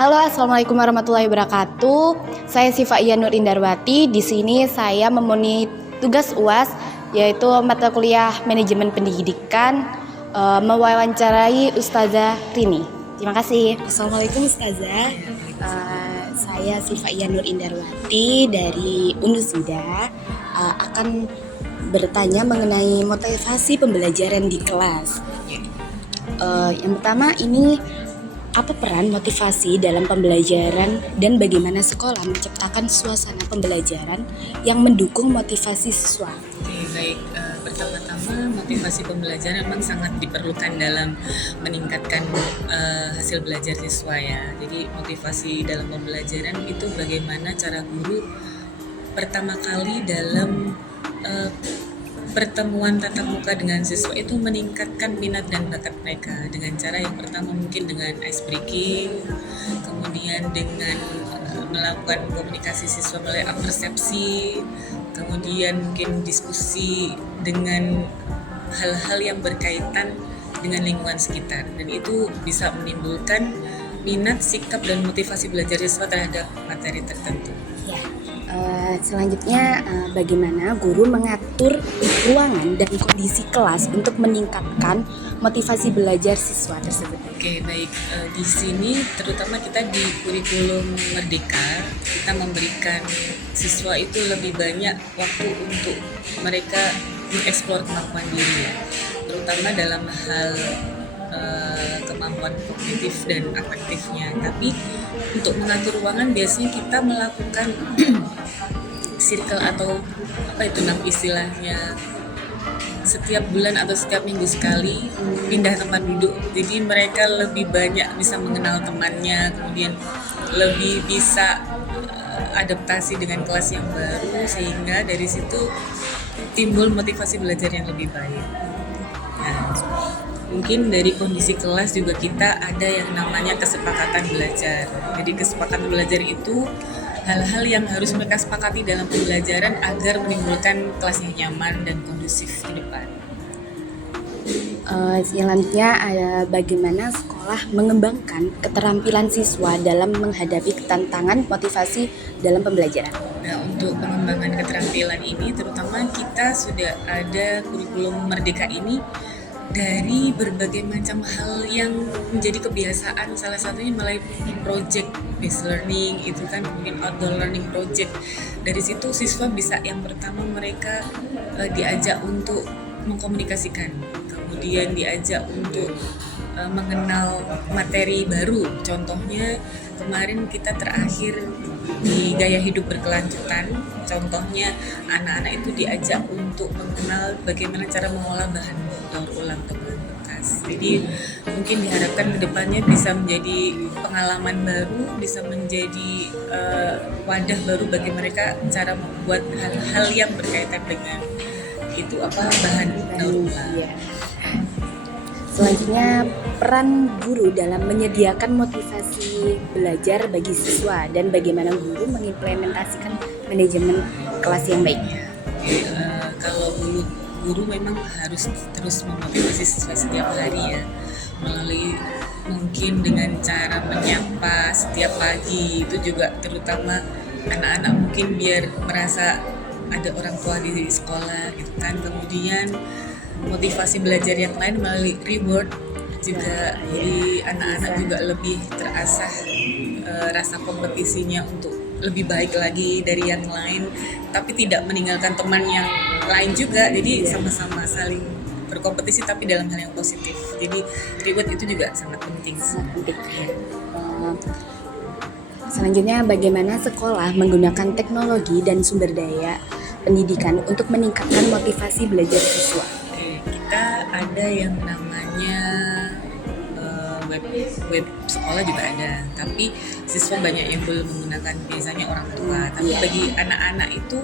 Halo, assalamualaikum warahmatullahi wabarakatuh. Saya Sifa Iya Nur Indarwati. Di sini saya memenuhi tugas UAS, yaitu mata kuliah manajemen pendidikan, mewawancarai Ustazah Rini. Terima kasih. Assalamualaikum Ustazah. Saya Sifa Iya Nur Indarwati dari Unusida, akan bertanya mengenai motivasi pembelajaran di kelas. Yang pertama ini, apa peran motivasi dalam pembelajaran dan bagaimana sekolah menciptakan suasana pembelajaran yang mendukung motivasi siswa? Oke, baik. Pertama-tama motivasi pembelajaran memang sangat diperlukan dalam meningkatkan hasil belajar siswa ya. Jadi motivasi dalam pembelajaran itu bagaimana cara guru pertama kali dalam pertemuan tatap muka dengan siswa itu meningkatkan minat dan bakat mereka dengan cara yang pertama mungkin dengan ice breaking, kemudian dengan melakukan komunikasi siswa melalui persepsi, kemudian mungkin diskusi dengan hal-hal yang berkaitan dengan lingkungan sekitar, dan itu bisa menimbulkan minat, sikap, dan motivasi belajar siswa terhadap materi tertentu. Ya. Selanjutnya, bagaimana guru mengatur ruangan dan kondisi kelas untuk meningkatkan motivasi belajar siswa tersebut? Oke, baik. Di sini terutama kita di kurikulum Merdeka, kita memberikan siswa itu lebih banyak waktu untuk mereka mengeksplor kemampuan diri ya, terutama dalam hal kemampuan kognitif dan afektifnya. Tapi untuk mengatur ruangan biasanya kita melakukan circle atau apa itu istilahnya, setiap bulan atau setiap minggu sekali pindah tempat duduk. Jadi mereka lebih banyak bisa mengenal temannya, kemudian lebih bisa adaptasi dengan kelas yang baru, sehingga dari situ timbul motivasi belajar yang lebih baik. Nah, mungkin dari kondisi kelas juga kita ada yang namanya kesepakatan belajar. Jadi kesepakatan belajar itu hal-hal yang harus mereka sepakati dalam pembelajaran agar menimbulkan kelas yang nyaman dan kondusif ke depan. Selanjutnya, bagaimana sekolah mengembangkan keterampilan siswa dalam menghadapi tantangan motivasi dalam pembelajaran? Nah, untuk pengembangan keterampilan ini terutama kita sudah ada kurikulum Merdeka ini dari berbagai macam hal yang menjadi kebiasaan, salah satunya melalui project based learning itu kan, mungkin outdoor learning project. Dari situ siswa bisa, yang pertama mereka diajak untuk mengkomunikasikan, kemudian diajak untuk mengenal materi baru. Contohnya kemarin kita terakhir di gaya hidup berkelanjutan, contohnya anak-anak itu diajak untuk mengenal bagaimana cara mengolah bahan daur ulang atau bekas. Jadi mungkin diharapkan kedepannya bisa menjadi pengalaman baru, bisa menjadi wadah baru bagi mereka cara membuat hal-hal yang berkaitan dengan itu bahan daur ulang. Ya. Selanjutnya, peran guru dalam menyediakan motivasi belajar bagi siswa dan bagaimana guru mengimplementasikan manajemen kelas yang baik. Kalau guru memang harus terus memotivasi siswa setiap hari ya, melalui mungkin dengan cara menyapa setiap pagi, itu juga terutama anak-anak mungkin biar merasa ada orang tua di sekolah gitu kan. Kemudian motivasi belajar yang lain melalui reward juga, jadi anak-anak juga lebih terasah rasa kompetisinya untuk lebih baik lagi dari yang lain, tapi tidak meninggalkan teman yang lain juga. Jadi sama-sama saling berkompetisi tapi dalam hal yang positif. Jadi reward itu juga sangat penting. Selanjutnya, bagaimana sekolah menggunakan teknologi dan sumber daya pendidikan untuk meningkatkan motivasi belajar siswa? Kita ada yang namanya web sekolah juga ada, tapi siswa banyak yang belum menggunakan, biasanya orang tua. Tapi bagi anak-anak itu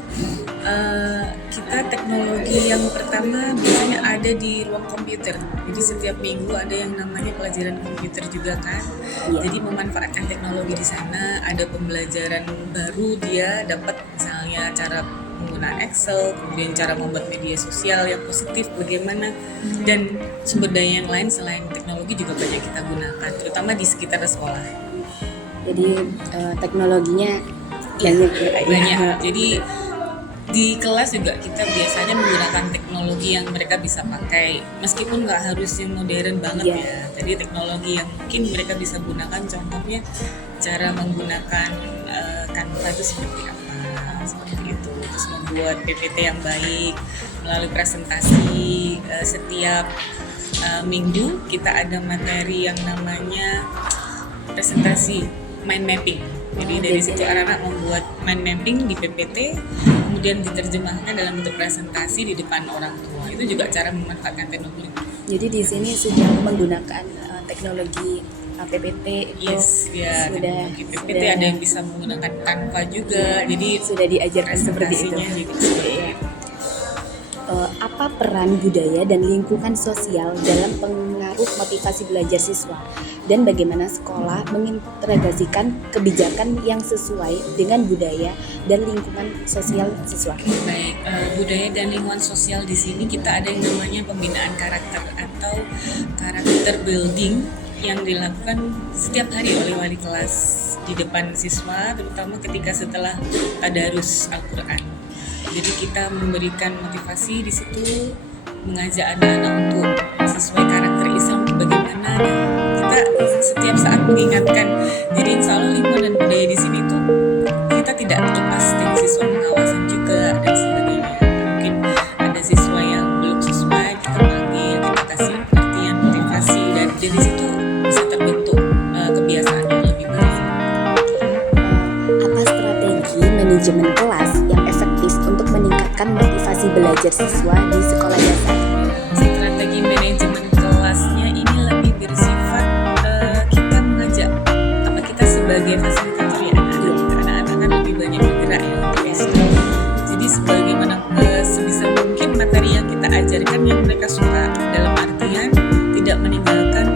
kita teknologi yang pertama biasanya ada di ruang komputer. Jadi setiap minggu ada yang namanya pelajaran komputer juga kan. Jadi memanfaatkan teknologi di sana, ada pembelajaran baru, dia dapat misalnya cara menggunakan Excel, kemudian cara membuat media sosial yang positif bagaimana, dan sumber daya yang lain selain teknologi juga banyak kita gunakan, terutama di sekitar sekolah. Jadi teknologinya banyak ya, Kak, ya. banyak. Jadi di kelas juga kita biasanya menggunakan teknologi yang mereka bisa pakai, meskipun nggak harus yang modern banget Iya. ya. Jadi teknologi yang mungkin mereka bisa gunakan, contohnya cara menggunakan Canva itu seperti apa, seperti itu. Terus membuat PPT yang baik melalui presentasi. Setiap minggu kita ada materi yang namanya presentasi mind mapping. Jadi dari situ anak-anak membuat mind mapping di PPT, kemudian diterjemahkan dalam bentuk presentasi di depan orang tua. Itu juga cara memanfaatkan teknologi. Jadi di sini sudah menggunakan teknologi PPT itu Yes, ya. sudah Teknologi PPT ada yang bisa menggunakan Canva juga. Jadi sudah diajarkan seperti itu. presentasinya juga seperti itu. Apa peran budaya dan lingkungan sosial dalam pengaruh motivasi belajar siswa, dan bagaimana sekolah mengintegrasikan kebijakan yang sesuai dengan budaya dan lingkungan sosial siswa? Baik, budaya dan lingkungan sosial di sini kita ada yang namanya pembinaan karakter atau karakter building yang dilakukan setiap hari oleh wali kelas di depan siswa, terutama ketika setelah tadarus Al-Quran. Jadi kita memberikan motivasi di situ, mengajak anak-anak untuk sesuai karakter Islam bagaimana. Kita setiap saat mengingatkan. Jadi insya Allah lingkungan dan budaya di sini tuh kita tidak lepas dari siswa pengawasan juga dan sebagainya. Mungkin ada siswa yang belum sesuai, kita panggil, kita kasih pengertian, motivasi, dan dari situ bisa terbentuk kebiasaan yang lebih baik. Apa strategi manajemen kelas yang efektif untuk meningkatkan motivasi belajar siswa di sekolah dasar? Strategi manajemen kelasnya ini lebih bersifat kita mengajak kita sebagai fasilitator ya, anak-anak kan lebih banyak bergerak ya untuk SD. Jadi sebagaimana sebisa mungkin materi yang kita ajarkan yang mereka suka, dalam artian tidak meninggalkan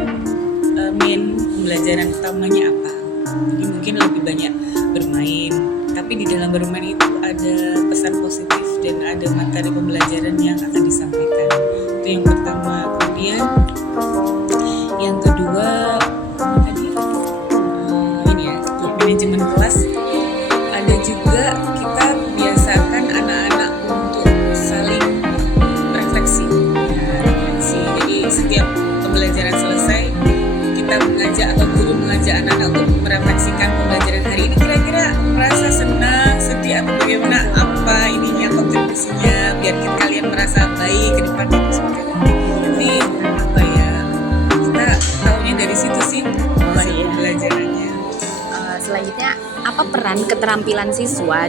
main pembelajaran utamanya apa. Jadi mungkin lebih banyak bermain, tapi di dalam bermain itu ada pesan positif dan ada materi pembelajaran yang akan disampaikan. Itu yang pertama. Kemudian yang kedua tadi ini ya, manajemen kelas. Ada juga kita biasakan anak-anak untuk saling refleksi. Jadi setiap pembelajaran selesai kita mengajak atau guru mengajak anak-anak untuk merefleksikan pembelajaran hari ini, kira-kira merasa senang, sedih atau bagaimana, apa ininya kontribusinya biar kalian merasa baik ke depan itu seperti itu. Jadi apa ya, kita tahunya dari situ sih pembelajarannya. Selanjutnya, apa peran keterampilan siswa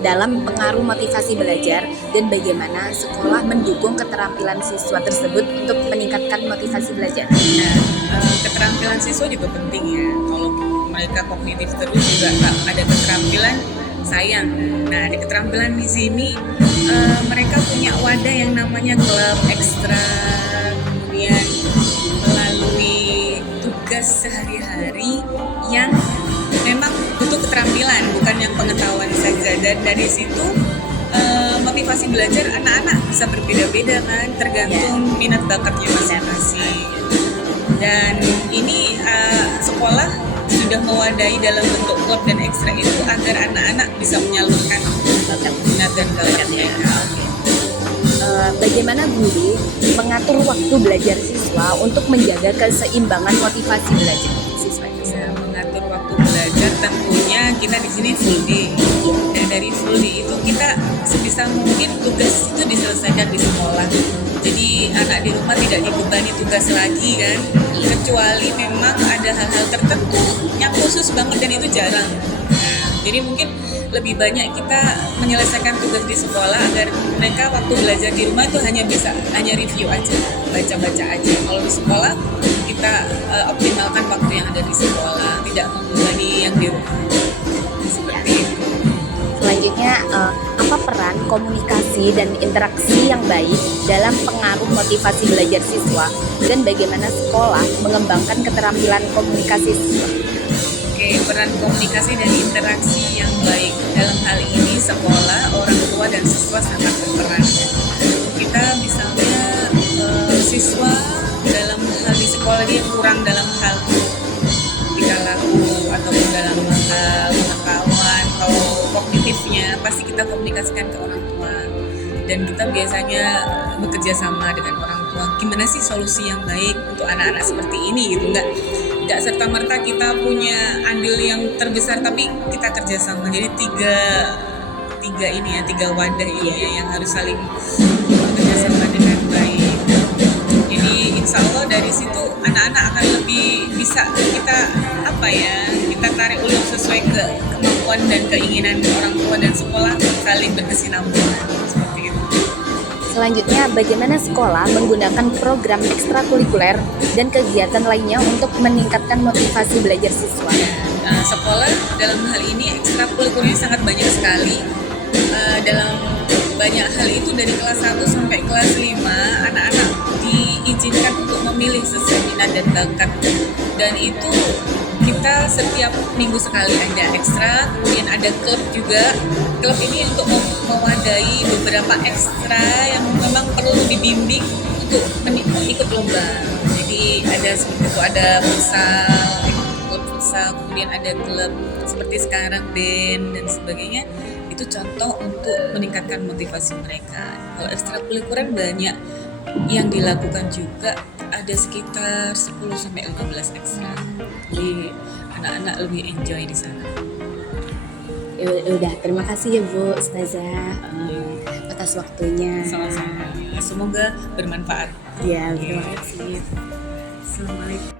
dalam pengaruh motivasi belajar, dan bagaimana sekolah mendukung keterampilan siswa tersebut untuk meningkatkan motivasi belajar? Nah, keterampilan siswa juga penting ya. Kalau mereka kognitif terus juga nggak ada keterampilan, sayang. Nah, di keterampilan di sini mereka punya wadah yang namanya klub ekstra, kemudian melalui tugas sehari-hari yang memang butuh keterampilan, bukan yang pengetahuan saja. Dan dari situ motivasi belajar anak-anak bisa berbeda-beda kan, tergantung minat bakatnya masing-masing. Dan ini sekolah sudah mewadahi dalam bentuk klub dan ekstra itu agar anak-anak bisa menyalurkan minat dan bakat mereka. Bagaimana guru mengatur waktu belajar siswa untuk menjaga keseimbangan motivasi belajar siswa itu? Ya, mengatur waktu belajar tentunya kita di sini full day. Dan dari full day itu kita sebisa mungkin tugas itu diselesaikan di sekolah. Jadi anak di rumah tidak dibebani tugas lagi kan, kecuali memang ada hal-hal tertentu yang khusus banget dan itu jarang. Nah, jadi mungkin lebih banyak kita menyelesaikan tugas di sekolah agar mereka waktu belajar di rumah itu hanya review aja, baca-baca aja. Kalau di sekolah kita optimalkan waktu yang ada di sekolah, tidak membebani yang di rumah. Seperti itu. Selanjutnya, apa peran komunikasi dan interaksi yang baik dalam pengaruh motivasi belajar siswa, dan bagaimana sekolah mengembangkan keterampilan komunikasi siswa? Oke, peran komunikasi dan interaksi yang baik dalam hal ini sekolah, orang tua dan siswa sangat berperan. Kita misalnya siswa dalam hal di sekolah dia kurang dalam hal tingkah laku ataupun dalam pengetahuan atau kognitifnya pasti kita komunikasikan ke orang tua, dan kita biasanya bekerja sama dengan orang tua. Gimana sih solusi yang baik untuk anak-anak seperti ini gitu, nggak serta merta kita punya andil yang terbesar, tapi kita kerjasama. Jadi tiga wadah ini ya, yang harus saling bekerja sama dengan baik. Jadi insya Allah dari situ anak-anak akan lebih bisa kita kita tarik ulur sesuai ke kemampuan dan keinginan orang tua dan sekolah, saling berkesinambungan seperti itu. Selanjutnya, bagaimana sekolah menggunakan program ekstrakurikuler dan kegiatan lainnya untuk meningkatkan motivasi belajar siswa? Sekolah dalam hal ini ekstrakurikulernya sangat banyak sekali. Dalam banyak hal itu dari kelas 1 sampai kelas 5 anak-anak diizinkan untuk memilih sesuai minat dan bakat, dan itu kita setiap minggu sekali ada ekstra. Kemudian ada klub juga. Klub ini untuk mewadahi beberapa ekstra yang memang perlu dibimbing untuk ikut lomba. Jadi ada seperti itu, ada klub futsal, kemudian ada klub seperti sekarang band dan sebagainya. Itu contoh untuk meningkatkan motivasi mereka. Kalau ekstrakurikuler banyak yang dilakukan juga, ada sekitar 10-15 ekstra. Jadi anak-anak lebih enjoy di sana. Ya udah, terima kasih ya Bu Ustazah atas waktunya. Sama-sama. Semoga bermanfaat. Ya, terima kasih. Assalamualaikum.